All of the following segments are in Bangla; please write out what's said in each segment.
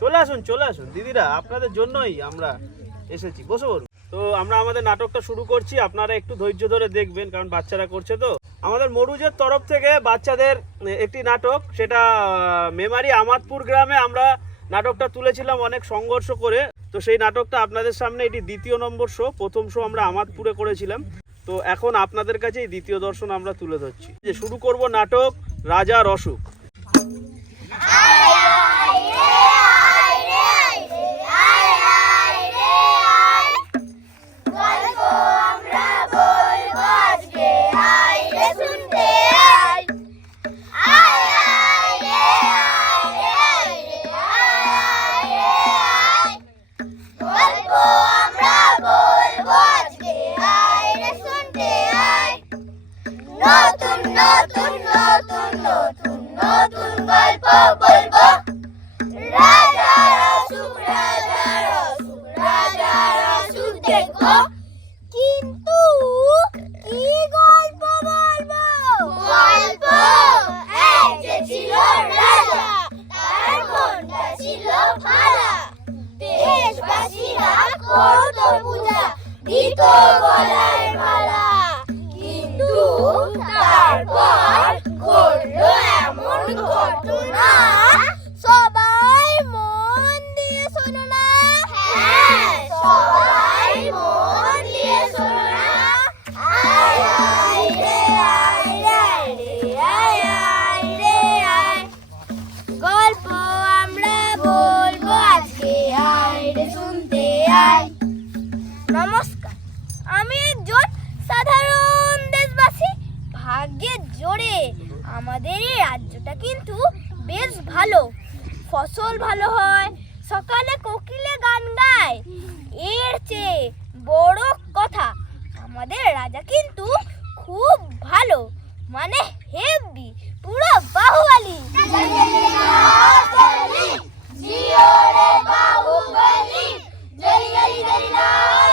চলে আসুন চলে আসুন। দিদিরা, আপনাদের জন্যই আমরা এসেছি। বসে বলুন তো আমরা আমাদের নাটকটা শুরু করছি। আপনারা একটু ধৈর্য ধরে দেখবেন, কারণ বাচ্চারা করছে তো। আমাদের মরুজের তরফ থেকে বাচ্চাদের একটি নাটক। সেটা, মেমারি আমাদপুর গ্রামে আমরা নাটকটা তুলেছিলাম অনেক সংঘর্ষ করে। তো সেই নাটকটা আপনাদের সামনে এটি দ্বিতীয় নম্বর শো। প্রথম শো আমরা আমাদপুরে করেছিলাম। তো এখন আপনাদের কাছে এই দ্বিতীয় দর্শন আমরা তুলে ধরছি। যে শুরু করব নাটক রাজার অসুখ দিত গলায় মালা। কিন্তু তারপর ঘটলো এমন ঘটনা। সবাই মন দিয়ে শোনো না। হ্যাঁ সবাই মন দিয়ে শোনো আয় আয় রে গল্প আমরা বলব আজকে, আয় শুনতে আয়। নমস্কার। আমি একজন সাধারণ দেশবাসী ভাগ্যের জোরে আমাদের এই রাজ্যটা কিন্তু বেশ ভালো ফসল ভালো হয় সকালে কোকিলে গান গায় এর চেয়ে বড় কথা আমাদের রাজা কিন্তু খুব ভালো মানে হেভি পুরো বাহুবালি বাহুবলী জয় জয় জয়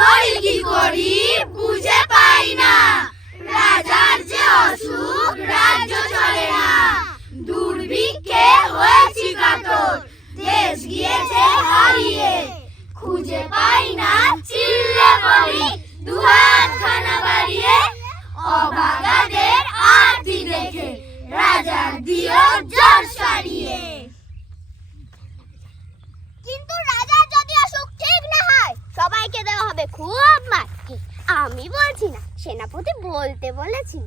কি কি করি? বুঝে পাই না রাজার যে অসুখ রাজ্য চলে না দুর্ভিক্ষে হয়েছি কাতর দেশ গিয়েছে হারিয়ে খুঁজে পাই না চিল্লে বলি দুহাত খানা বাড়িয়ে অবাগাদের আরতি দেখে রাজার দিও জ্বর সারিয়ে কিন্তু রাজার যদি অসুখ ঠিক না হয় সবাইকে দেওয়া হবে খুব মাটি আমি বলছি না সেনাপতি বলতে বলেছিল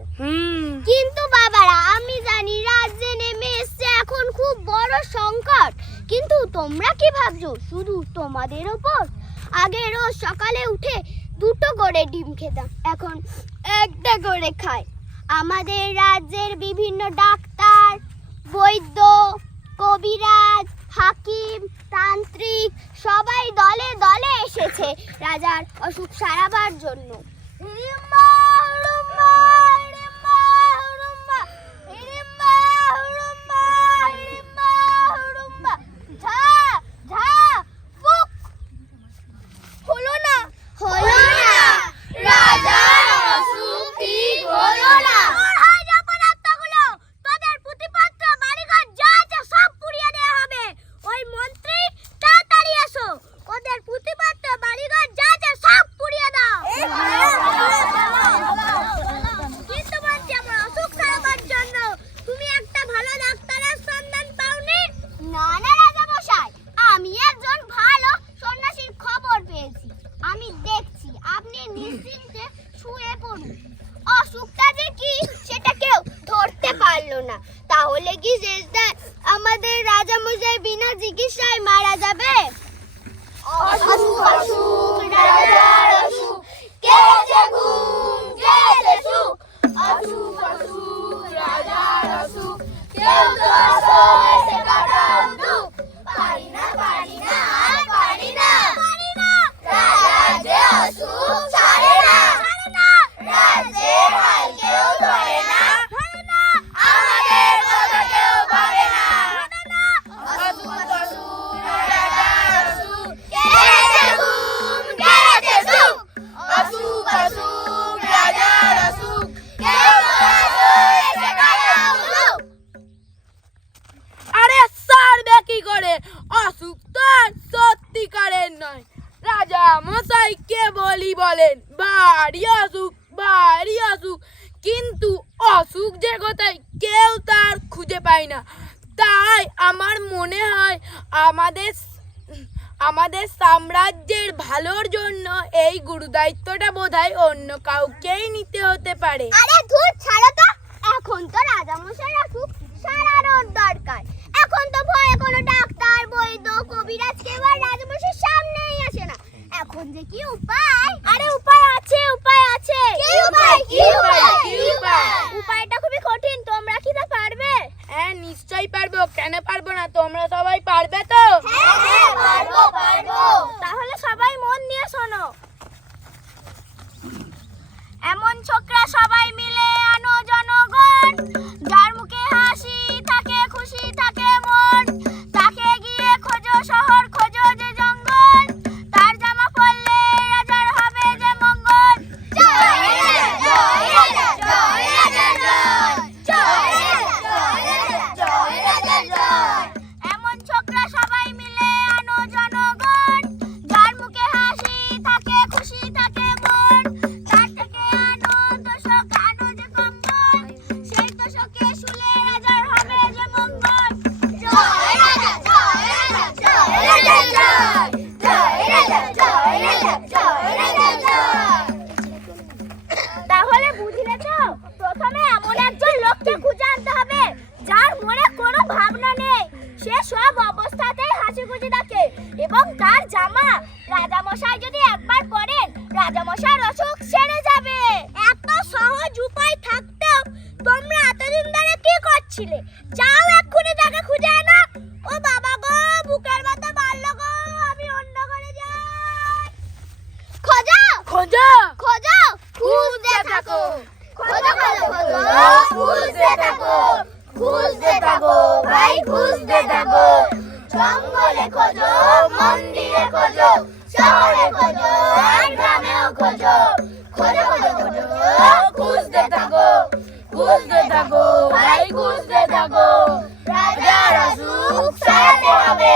কিন্তু বাবারা আমি জানি রাজ্যে নেমে এসছে এখন খুব বড় সংকট কিন্তু তোমরা কি ভাবছ শুধু তোমাদের ওপর আগে রোজ সকালে উঠে দুটো করে ডিম খেতাম এখন একটা করে খাই আমাদের রাজ্যের বিভিন্ন ডাক্তার বৈদ্য কবিরাজ হাকিম তান্ত্রিক সবাই দলে দলে এসেছে রাজার অসুখ সারাবার জন্য। রাজা মশাইকে বলি বলেন, বাড়ি অসুখ বাড়ি অসুখ কিন্তু অসুখ যে কোথায় কেউ তার খুঁজে পায় না। তাই আমার মনে হয় আমাদের আমাদের সাম্রাজ্যের ভালোর জন্য এই গুরু দায়িত্বটা বোধহয় অন্য কাউকেই নিতে হতে পারে। আরে ধুর, ছাড়ো তো। এখন তো রাজা মশাই সারানোর দরকার। এখন তো ভয়ে কোনো ডাক্তার, বৈদ্য কবিরাজ কেউ আর রাজামশাইয়ের সামনেই আসে না। এখন যে কি উপায়? আরে উপায় আছে উপায় আছে। কি উপায় কি উপায়? কি উপায়? উপায়টা খুবই কঠিন তোমরা কি তা পারবে? হ্যাঁ নিশ্চয়ই পারব কেন পারব না? তোমরা সবাই পারবে তো? হ্যাঁ হ্যাঁ পারব পারব। তাহলে সবাই মন দিয়ে শোনো। এমন ছোকরা সবাই সব অবস্থাতেই হাসি খুশি থাকে এবং তার জামা রাজামশাই যদি একবার পরেন, রাজামশাইয়ের অসুখ সেরে যাবে। এত সহজ উপায় থাকতেও তোমরা এতদিন ধরে কি করছিলে? যাও থাকো খুঁজতে থাকো ভাই খুঁজতে থাকো রাজার অসুখ সারাতে হবে,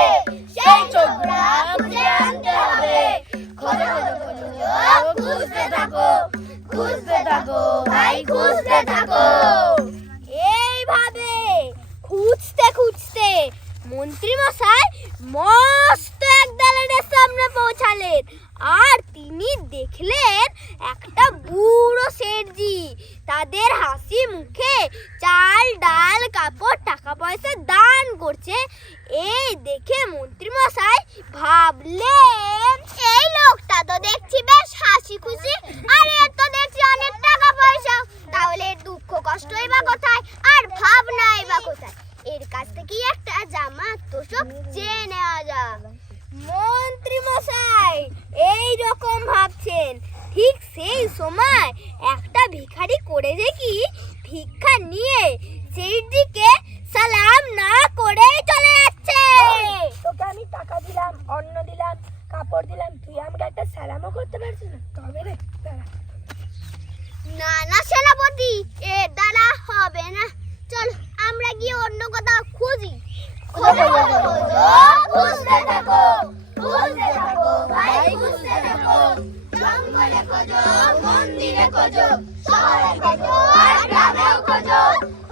সেই চোখরা খুঁজে আনতে হবে। খোঁজো খোঁজো খুঁজতে থাকো খুঁজতে থাকো ভাই খুঁজতে থাকো এইভাবে খুঁজতে খুঁজতে মন্ত্রী মশাই মস্ত এক দালানের সামনে পৌঁছালেন আর তিনি দেখলেন একটা বুড়ো শেঠজি তাদের হাসি মুখে চাল ডাল কাপড় টাকা পয়সা দান করছে। এই দেখে মন্ত্রী মশাই ভাবলেন, এই লোকটা তো দেখছি বেশ হাসি খুশি আর এর তো দেখছি অনেক টাকা পয়সা। তাহলে দুঃখ কষ্টই বা কোথায়? আর ভাবনাই বা কোথায়? এর কাছ থেকেই একটা জামা তোষক চেয়ে নেওয়া যাক। মন্ত্রী মশাই এই রকম ভাবছেন। ঠিক সেই সময় একটা ভিখারি করে দেখি ভিক্ষা নিয়ে সেই দিকে সালাম না করেই চলে যাচ্ছে। তোকে আমি টাকা দিলাম অন্ন দিলাম কাপড় দিলাম তুই আমাকে একটা সালামও করতে পারছিস না। তবে রে না না সেনাপতি এর দ্বারা হবে না। চল আমরা গিয়ে অন্য কোথাও খুঁজি। খোঁজো খোঁজো খোঁজো খুঁজতে থাকো খুঁজতে থাকো ভাই খুঁজতে থাকো জঙ্গলে খোঁজো মন্দিরে খোঁজো শহরে খোঁজো।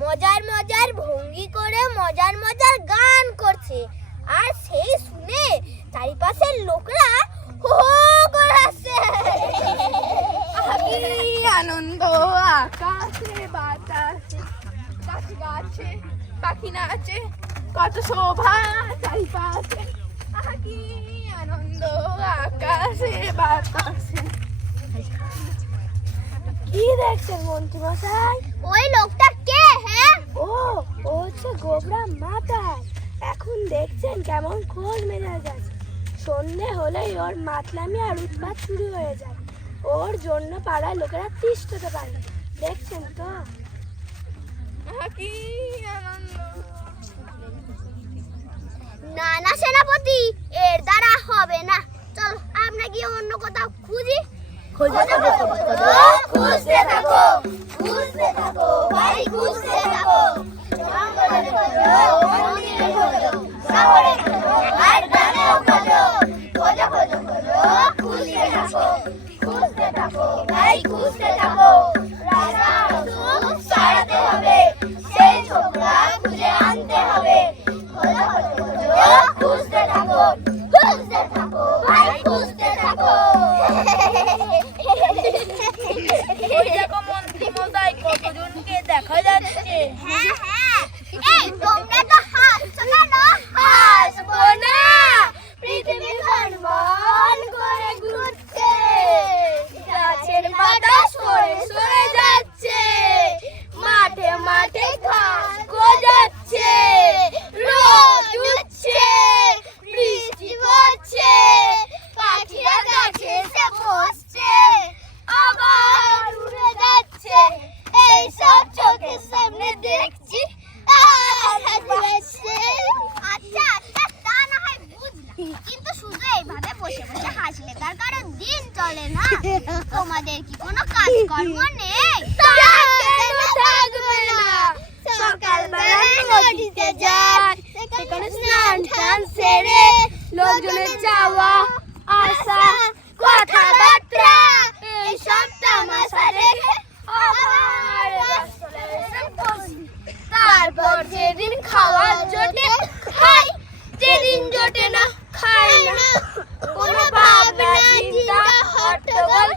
মজার মজার ভঙ্গি করে মজার মজার গান করছে। আর সেই শুনে চারিপাশের লোকরা হো হো করে হাসছে। আনন্দ, আকাশে বাতাসে গাছে গাছে পাখি নাচে, কত শোভা চারিপাশে। আনন্দ, আকাশে বাতাসে। কি দেখছেন মন্ত্রী মশাই ওই লোকটা কে হ্যাঁ? ও ও হচ্ছে গোবরা মাতাল। এখন দেখছেন কেমন খোল মেজাজ আছে। সন্ধে হলেই ওর মাতলামি আর উৎপাত শুরু হয়ে যায়। ওর জন্য পাড়ার লোকেরা তিষ্ঠতে পারে দেখছেন তো? হ্যাঁ, না না সেনাপতি এর দ্বারা হবে না। চলো আমরা গিয়ে অন্য কোথাও খুঁজি। খোঁজা হ্যাঁ হ্যাঁ এই কিন্তু শুধু এইভাবে বসে বসে হাসলে তার কারণ দিন চলে না। তোমাদের কি কোনো কাজকর্ম নেই? সকালবেলা নদীতে যান সেখানে স্নান টান সেরে লোকজনের যাওয়া আসা কথাবার্তা এইসব তামাশা দেখে তারপর যেদিন খাওয়ার জন্য খাই সেদিন জোটে না কোনো ভাবনা চিন্তা হট্টগোল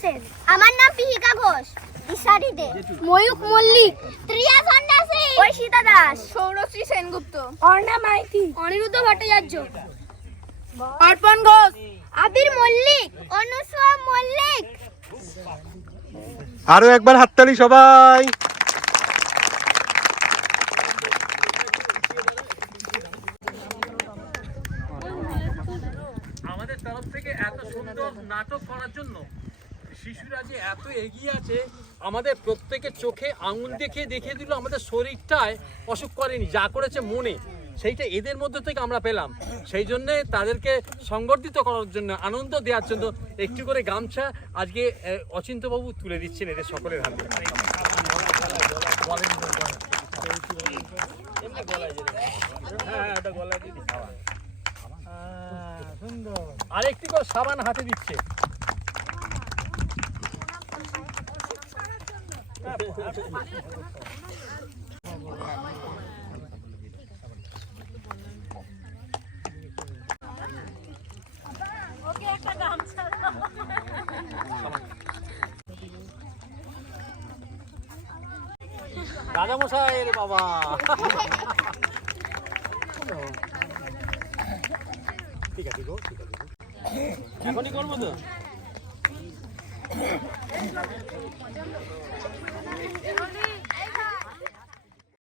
শুভ্র সেন আমার নাম পিহিকা ঘোষ। ইশারি দে। ময়ূক মল্লিক। ত্রিয়া সন্ন্যাসী। ঐশিতা দাস। সৌরশ্রী সেনগুপ্ত। অর্ণা মাইতি। অনিরুদ্ধ ভট্টাচার্য। অর্পণ ঘোষ। আবির মল্লিক। অনুসুয়া মল্লিক। আরও একবার হাততালি সবাই। আমাদের তরফ থেকে এত সুন্দর নাটক করার জন্য শিশুরা যে এত এগিয়ে আছে আমাদের প্রত্যেকের চোখে আঙুল দেখে দেখে দিল আমাদের শরীরটায় অসুখ করেনি যা করেছে মনে। সেইটা এদের মধ্যে থেকে আমরা পেলাম। সেই জন্যে তাদেরকে সংগঠিত করার জন্য আনন্দ দেওয়ার জন্য একটু করে গামছা আজকে আহ, অচিন্ত্যবাবু তুলে দিচ্ছেন এদের সকলের হাতে। হ্যাঁ হ্যাঁ ওটা গলায় দিয়ে দিই। আর একটি করে সাবান হাতে দিচ্ছে। রাজামশাই রে বাবা। ঠিক আছে গো ঠিক আছে এখনই করব তো?